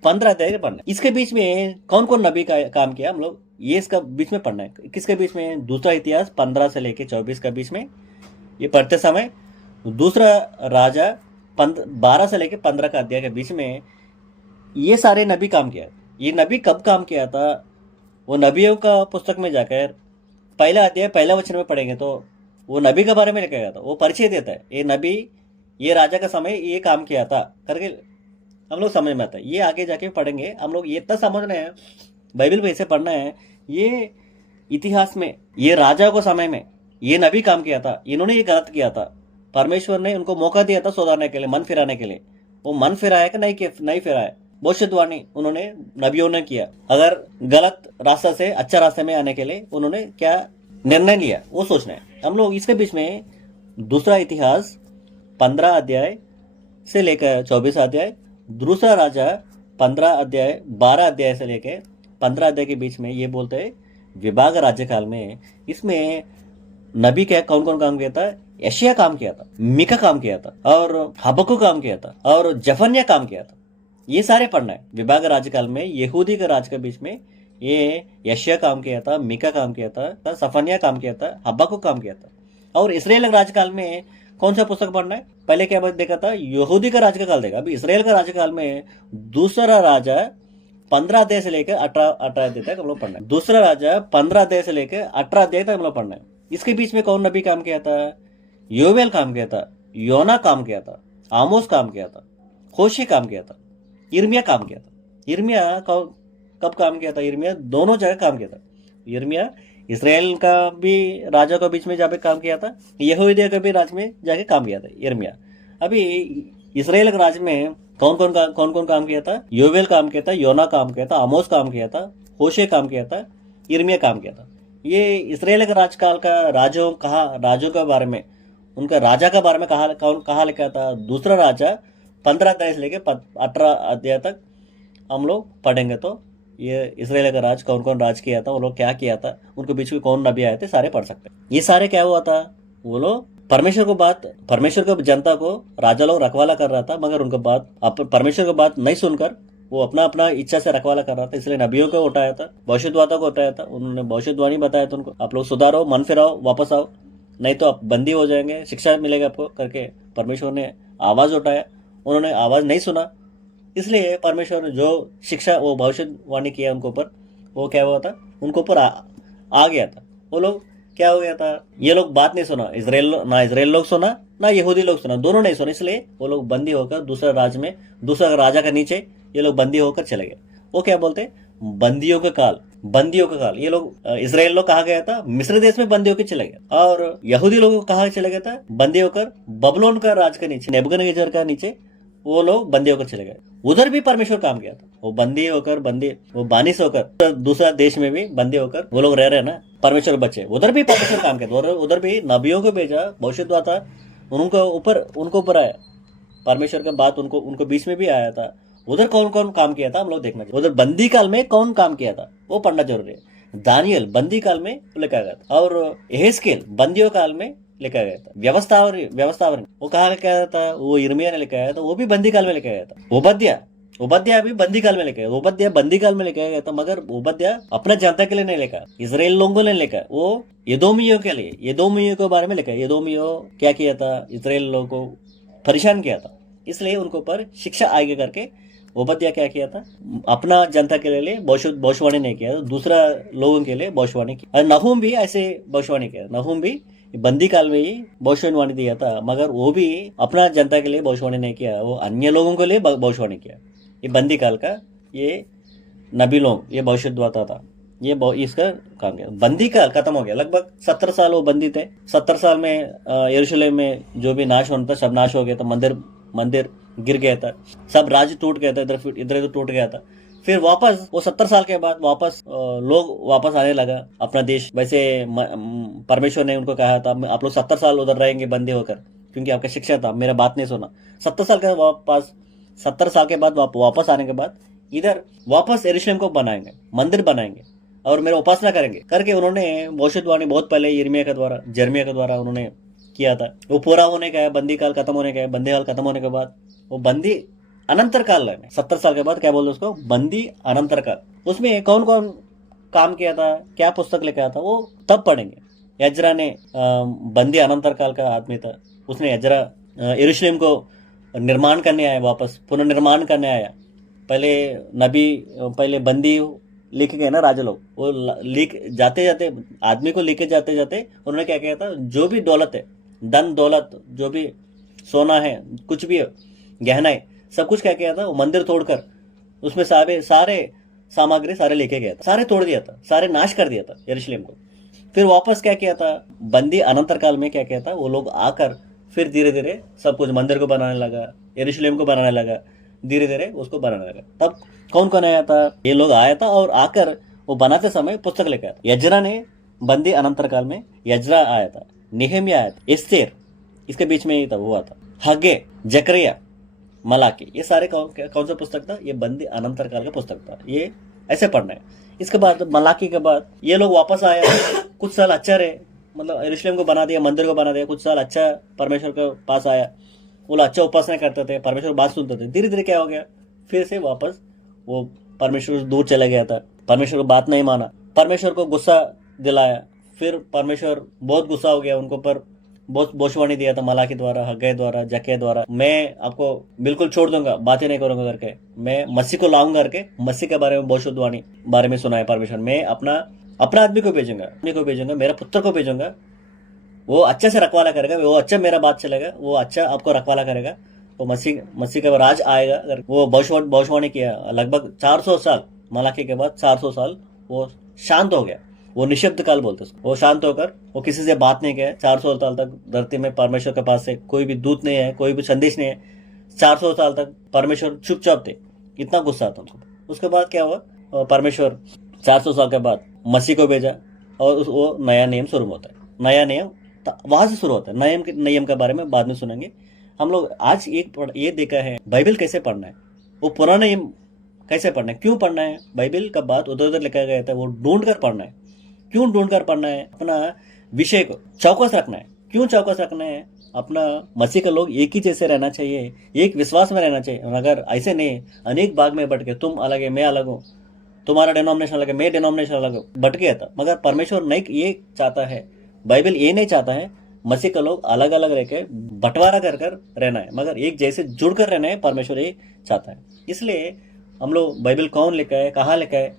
15 अध्याय तक पढ़ना है। इसके बीच में कौन कौन नबी का काम किया, हम लोग ये इसका बीच में पढ़ना है। किसके बीच में? दूसरा इतिहास 15 से लेकर 24 का बीच में ये पढ़ते समय, दूसरा राजा 12 से लेकर 15 का अध्याय के बीच में ये सारे नबी काम किया। ये नबी कब काम किया था, वो नबियों का पुस्तक में जाकर पहला अध्याय पहला वचन में पढ़ेंगे तो वो नबी के बारे में लिखा गया था। वो परिचय देता है, ये नबी ये राजा का समय ये काम किया था करके हम लोग समझ में आता है। ये आगे जाके पढ़ेंगे हम लोग। ये इतना समझना है, बाइबल को ऐसे पढ़ना है। ये इतिहास में ये राजा को समय में ये नबी काम किया था, इन्होंने ये गलत किया था, परमेश्वर ने उनको मौका दिया था सुधारने के लिए, मन फिराने के लिए। वो मन फिराया कि नहीं फिराया, भविष्यवाणी उन्होंने नबियों ने किया। अगर गलत रास्ता से अच्छा रास्ते में आने के लिए उन्होंने क्या निर्णय लिया वो सोचना है हम लोग। इसके बीच में दूसरा इतिहास 15 अध्याय से लेकर 24 अध्याय, दूसरा राजा 15 अध्याय 12 अध्याय से लेकर 15 अध्याय के बीच में ये बोलते हैं विभाग राज्यकाल में। इसमें नबी क्या कौन कौन काम किया था? यशायाह काम किया था, मीका काम किया था और हबक्कूक काम किया था और जफन्याह काम किया था। ये सारे पढ़ना है। विभाग राज्यकाल में यहूदी के राज के बीच में ये यशायाह काम किया था, मीका काम किया था, सफन्याह काम किया था, हबक्कूक काम किया था। और इसराइल राज्यकाल में कौन सा पुस्तक पढ़ना है? पहले क्या देखा था, यहूदी का राज्यकाल देखा। अभी इसराइल का राज्यकाल में दूसरा राजा 15 अध्याय से लेकर 18 अध्याय तक हम लोग पढ़ना है। दूसरा राजा 15 अध्याय से लेकर 18 अध्याय तक हम लोग पढ़ना है। इसके बीच में कौन नबी काम किया था? योवेल काम किया था, योना काम किया था, आमोस काम किया था, होशे काम किया था, यिर्मयाह काम किया था। यिर्मयाह कब काम किया था? यिर्मयाह दोनों जगह काम किया था। यिर्मयाह इसराइल का भी राजा के बीच में जाके काम किया था, यहूदिया के भी राज में जाके काम किया था यिर्मयाह। अभी इसराइल के राज में कौन कौन काम किया था? योवेल काम किया था, योना काम किया था, आमोस काम किया था, होशे काम किया था, यिर्मयाह काम किया था। ये इसराइल के राजकाल का राजों के बारे में, उनका राजा के बारे में कहा लिखा था? दूसरा राजा 15 अध्याय से लेकर 18 अध्याय तक हम लोग पढ़ेंगे तो ये इसराइल का राज कौन कौन राज किया था, वो लोग क्या किया था, उनके बीच में कौन नबी आए थे, सारे पढ़ सकते हैं। ये सारे क्या हुआ था, वो लोग परमेश्वर को जनता को राजा लोग रखवाला कर रहा था, मगर उनका बात परमेश्वर की बात नहीं सुनकर वो अपना इच्छा से रखवाला कर रहा था। इसलिए नबियों को उठाया था, भविष्यद्वक्ता को उठाया था, उन्होंने भविष्यवाणी बताया था उनको, आप लोग सुधारो, मन फिराओ, वापस आओ, नहीं तो आप बंदी हो जाएंगे, शिक्षा मिलेगा आपको करके परमेश्वर ने आवाज उठाया। उन्होंने आवाज नहीं सुना, इसलिए परमेश्वर ने जो शिक्षा वो भविष्यवाणी किया उनके ऊपर, वो क्या हुआ था, उनके ऊपर आ गया था। वो लोग क्या हो गया था, ये लोग बात नहीं सुना, इसराइल लोग सुना ना यहूदी लोग सुना, दोनों नहीं सुना, इसलिए वो लोग बंदी होकर दूसरा राज्य में, दूसरा राजा के नीचे ये लोग बंदी होकर चले गए। वो क्या बोलते, बंदियों का काल, बंदियों का काल। ये लोग इसराइल लोग कहा गया था मिस्र देश में बंदी होकर चले गए, और यहूदी लोगों को कहा चले गया था बंदी होकर बबलोन का राज के नीचे, नेबुकदनेस्सर का नीचे वो लोग बंदी होकर चले गए। उधर भी परमेश्वर काम किया था, वो बंदी होकर, वो बानिस होकर दूसरा देश में भी बंदी होकर वो लोग रह रहे ना, परमेश्वर बच्चे, उधर भी परमेश्वर काम किया था, उधर भी नबियों को भेजा, भविष्यद्वक्ता उनको ऊपर आया, परमेश्वर का बात उनको बीच में भी आया था। उधर कौन कौन काम किया था हम लोग देखना चाहिए, उधर बंदी काल में कौन काम किया था वो पढ़ना जरूरी है। दानियल बंदी काल में लिखा गया था, और एहेजकेल बंदियों काल में लिखा गया था। व्यवस्थावर वो कहा लिखा था, वो यिर्मयाह ने लिखा गया था, वो भी बंदी काल में लिखा गया था। ओबद्याह भी बंदी काल में लिखा गया, ओबद्याह बंदी काल में लिखा गया था, मगर ओबद्याह अपना जनता के लिए नहीं लिखा, इसराइल लोगों ने लिखा, वो यदोमियों के लिए, यदोमियों के बारे में लिखा। यदोमियों क्या किया था, इसराइल लोगों को परेशान किया था, इसलिए उनको ऊपर शिक्षा आगे करके ओबद्याह क्या किया था, अपना जनता के लिए भविष्यवाणी नहीं किया, दूसरा लोगों के लिए भविष्यवाणी की। और नहूम भी ऐसे भविष्यवाणी किया, नहूम भी बंदी काल में ही भविष्यवाणी दिया था, मगर वो भी अपना जनता के लिए भविष्यवाणी नहीं किया, वो अन्य लोगों के लिए भविष्यवाणी किया। ये बंदी काल का ये नबी लोग, ये भविष्यद्वक्ता था, ये इसका काम किया। बंदी काल खत्म हो गया, लगभग 70 साल वो बंदी थे। 70 साल में यरूशलेम में जो भी नाश होना था सब नाश हो गया था, मंदिर गिर गया था, सब राज्य टूट गया था, इधर टूट गया था। फिर वापस वो 70 साल के बाद वापस लोग वापस आने लगा अपना देश। वैसे परमेश्वर ने उनको कहा था आप लोग 70 साल उधर रहेंगे बंदी होकर, क्योंकि आपका शिक्षा था, मेरा बात नहीं सुना। 70 साल के बाद वापस आने के बाद इधर वापस यरूशलेम को बनाएंगे, मंदिर बनाएंगे और मेरा उपासना करेंगे करके उन्होंने भविष्यवाणी बहुत पहले यिर्मयाह के द्वारा उन्होंने किया था। वो पूरा होने का है, बंदी काल खत्म होने का है। बंदी काल खत्म होने के बाद वो बंदी अनंतर काल है, 70 साल के बाद क्या बोलते उसको, बंदी अनंतर काल। उसमें कौन कौन काम किया था, क्या पुस्तक लेकर आया था, वो तब पढ़ेंगे। यजरा ने बंदी अनंतर काल का आदमी था, उसने यजरा यरूशलेम को निर्माण करने आया, वापस पुनर्निर्माण करने आया। पहले बंदी लेके गए ना राजा लोग, वो जाते जाते आदमी को लेके जाते जाते उन्होंने क्या किया था, जो भी दौलत है, धन दौलत, जो भी सोना है, कुछ भी गहना है, सब कुछ क्या किया था, वो मंदिर तोड़कर उसमें सारे सामग्री सारे लेके गया था, सारे तोड़ दिया था, सारे नाश कर दिया था यरूशलेम को। फिर वापस क्या किया था, बंदी अनंतर काल में क्या किया था, वो लोग आकर फिर धीरे धीरे सब कुछ मंदिर को बनाने लगा, यरूशलेम को बनाने लगा, धीरे धीरे उसको बनाने लगा। तब कौन कौन आया था, ये लोग आया था, और आकर वो बनाते समय पुस्तक लेकर आया था। यजरा ने बंदी अनंतर काल में यजरा आया था, नेहमिया आया था, एस्तेर इसके बीच में ही था, हुआ था, हग्गे, जकरिया, मलाकी, ये सारे कौन सा पुस्तक था, ये बंदी अनंतर काल का पुस्तक था। ये ऐसे पढ़ना है। इसके बाद मलाकी के बाद ये लोग वापस आए, कुछ साल अच्छा रहे, मतलब यरूशलेम को बना दिया, मंदिर को बना दिया, कुछ साल अच्छा परमेश्वर के पास आया, वो लोग अच्छा उपासना करते थे, परमेश्वर बात सुनते थे। धीरे धीरे क्या हो गया, फिर से वापस वो परमेश्वर से दूर चला गया था, परमेश्वर को बात नहीं माना, परमेश्वर को गुस्सा दिलाया। फिर परमेश्वर बहुत गुस्सा हो गया उनको, पर बहुत भविष्यवाणी दिया था मलाकी द्वारा, हग्गे द्वारा, जक्रिया द्वारा, मैं आपको बिल्कुल छोड़ दूंगा, बातें नहीं करूंगा करके, मैं मसीह को लाऊंगा करके मसीह के बारे में भविष्यवाणी बारे में सुनाया परमेश्वर। मैं अपना आदमी को भेजूंगा, मेरा पुत्र को भेजूंगा, वो अच्छा से रखवाला करेगा, वो अच्छा मेरा बात चलेगा, वो अच्छा आपको रखवाला करेगा, वो मसीह का राज आएगा। वो भविष्यवाणी किया। लगभग 400 साल मलाकी के बाद 400 साल वो शांत हो गया, वो निशब्द काल बोलते उसको। वो शांत होकर वो किसी से बात नहीं किया 400 साल तक। धरती में परमेश्वर के पास से कोई भी दूत नहीं है, कोई भी संदेश नहीं है। 400 साल तक परमेश्वर चुपचाप थे, इतना गुस्सा था उनको। उसके बाद क्या हुआ, परमेश्वर 400 साल के बाद मसीह को भेजा, और वो नया नियम शुरू होता है। नया नियम वहां से शुरू होता है। नियम के बारे में बाद में सुनेंगे हम लोग। आज ये देखा है बाइबल कैसे पढ़ना है, वो पुराना नियम कैसे पढ़ना है, क्यों पढ़ना है। बाइबल का बात उधर उधर लिखा गया था, वो ढूंढ कर पढ़ना है। क्यों ढूंढ कर पढ़ना है, अपना विषय को चौकस रखना है। क्यों चौकस रखना है, अपना मसीह का लोग एक ही जैसे रहना चाहिए, एक विश्वास में रहना चाहिए। अगर ऐसे नहीं, अनेक भाग में बट के, तुम अलग है मैं अलग हूँ, तुम्हारा डिनोमिनेशन अलग है मैं डिनोमिनेशन अलग हूँ, बट गया था। मगर परमेश्वर नहीं ये चाहता है, बाइबल ये नहीं चाहता है मसीह का लोग अलग अलग रह के बंटवारा कर रहना है, मगर एक जैसे जुड़ कर रहना है, परमेश्वर ये चाहता है। इसलिए हम लोग बाइबल कौन लिखा है, कहाँ लिखा है,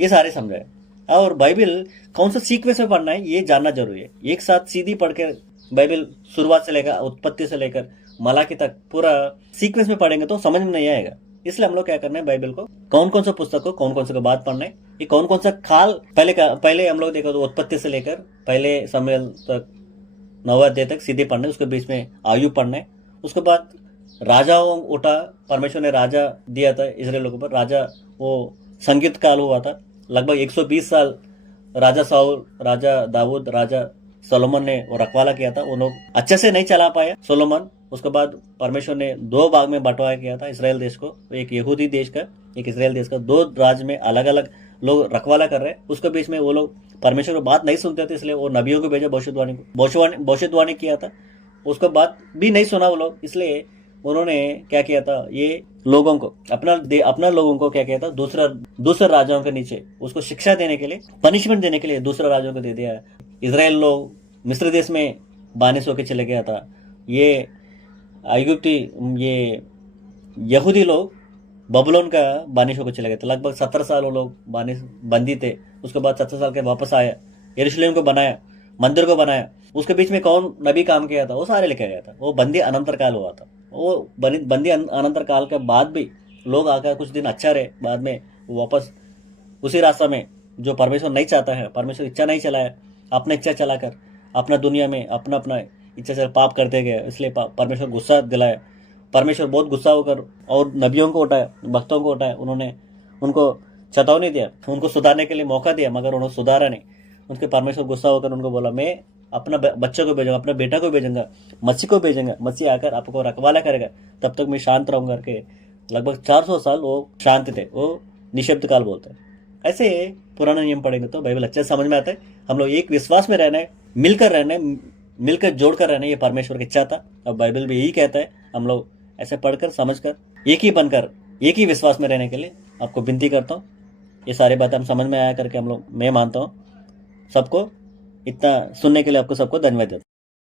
ये सारे समझाए। और बाइबल कौन सा सीक्वेंस में पढ़ना है ये जानना जरूरी है। एक साथ सीधी पढ़ के बाइबल शुरुआत से लेकर उत्पत्ति से लेकर मलाकी तक पूरा सीक्वेंस में पढ़ेंगे तो समझ में नहीं आएगा। इसलिए हम लोग क्या करना है, बाइबल को कौन कौन सा पुस्तक को कौन कौन सा बात पढ़ना है, ये कौन कौन सा काल पहले हम लोग देखो तो उत्पत्ति से लेकर पहले शमूएल तक 9 अध्याय तक सीधे पढ़ना है। उसके बीच में आयु पढ़ना है। उसके बाद राजाओं उठा, परमेश्वर ने राजा दिया था इसराइल लोगों पर। राजा वो संगीत काल हुआ था लगभग 120 साल। राजा साउल, राजा दाऊद, राजा सोलोमन ने वो रखवाला किया था। वो लोग अच्छे से नहीं चला पाया सोलोमन। उसके बाद परमेश्वर ने 2 भाग में बंटवारा किया था इसराइल देश को, एक यहूदी देश का, एक इसराइल देश का। 2 राज्य में अलग अलग लोग रखवाला कर रहे हैं। उसके बीच में वो लोग परमेश्वर की बात नहीं सुनते थे, इसलिए वो नबियों को भेजा भविष्यवाणी किया था। उसके बाद भी नहीं सुना वो लोग, इसलिए उन्होंने क्या किया था, ये लोगों को अपना लोगों को क्या किया था, दूसरे राजाओं के नीचे उसको शिक्षा देने के लिए, पनिशमेंट देने के लिए दूसरे राजाओं को दे दिया। इजराइल लोग मिस्र देश में बानिस होकर चले गया था। ये आयुक्ति, ये यहूदी लोग बबुलोन का बानिश होकर चले गए थे। लगभग 17 साल वो लोग बंदी थे। उसके बाद 17 साल के वापस आया, यरूशलेम को बनाया, मंदिर को बनाया। उसके बीच में कौन नबी काम किया था, वो सारे लिखा गया था। वो बंदी अनंतर काल हुआ था। वो बंदी अनंतर काल के बाद भी लोग आकर कुछ दिन अच्छा रहे, बाद में वापस उसी रास्ता में जो परमेश्वर नहीं चाहता है, परमेश्वर इच्छा नहीं चलाया, अपना इच्छा चलाकर अपना दुनिया में अपना अपना इच्छा से पाप करते गए। इसलिए परमेश्वर गुस्सा दिलाया। परमेश्वर बहुत गुस्सा होकर और नबियों को उठाया, भक्तों को उठाया। उन्होंने उनको चेतावनी दिया, उनको सुधारने के लिए मौका दिया, मगर उन्होंने सुधारा नहीं। उसके परमेश्वर गुस्सा होकर उनको बोला, मैं अपना बच्चों को भेजूंगा, अपना बेटा को भेजूंगा, मसीह को भेजूंगा, मसीह आकर आपको रखवाला करेगा, तब तक मैं शांत रहूंगा करके लगभग 400 साल वो शांत थे। वो निशब्द काल बोलते हैं। ऐसे पुराना नियम पढ़ेंगे तो बाइबल अच्छे से समझ में आता है। हम लोग एक विश्वास में रहना है, मिलकर रहना है, मिलकर जोड़कर रहना है, ये परमेश्वर की इच्छा था। और बाइबल भी यही कहता है। हम लोग ऐसे पढ़कर समझकर एक ही बनकर एक ही विश्वास में रहने के लिए आपको विनती करता हूँ। ये सारी बातें हम समझ में आया करके हम लोग, मैं मानता हूँ सबको। इतना सुनने के लिए आपको सबको धन्यवाद देता हूँ।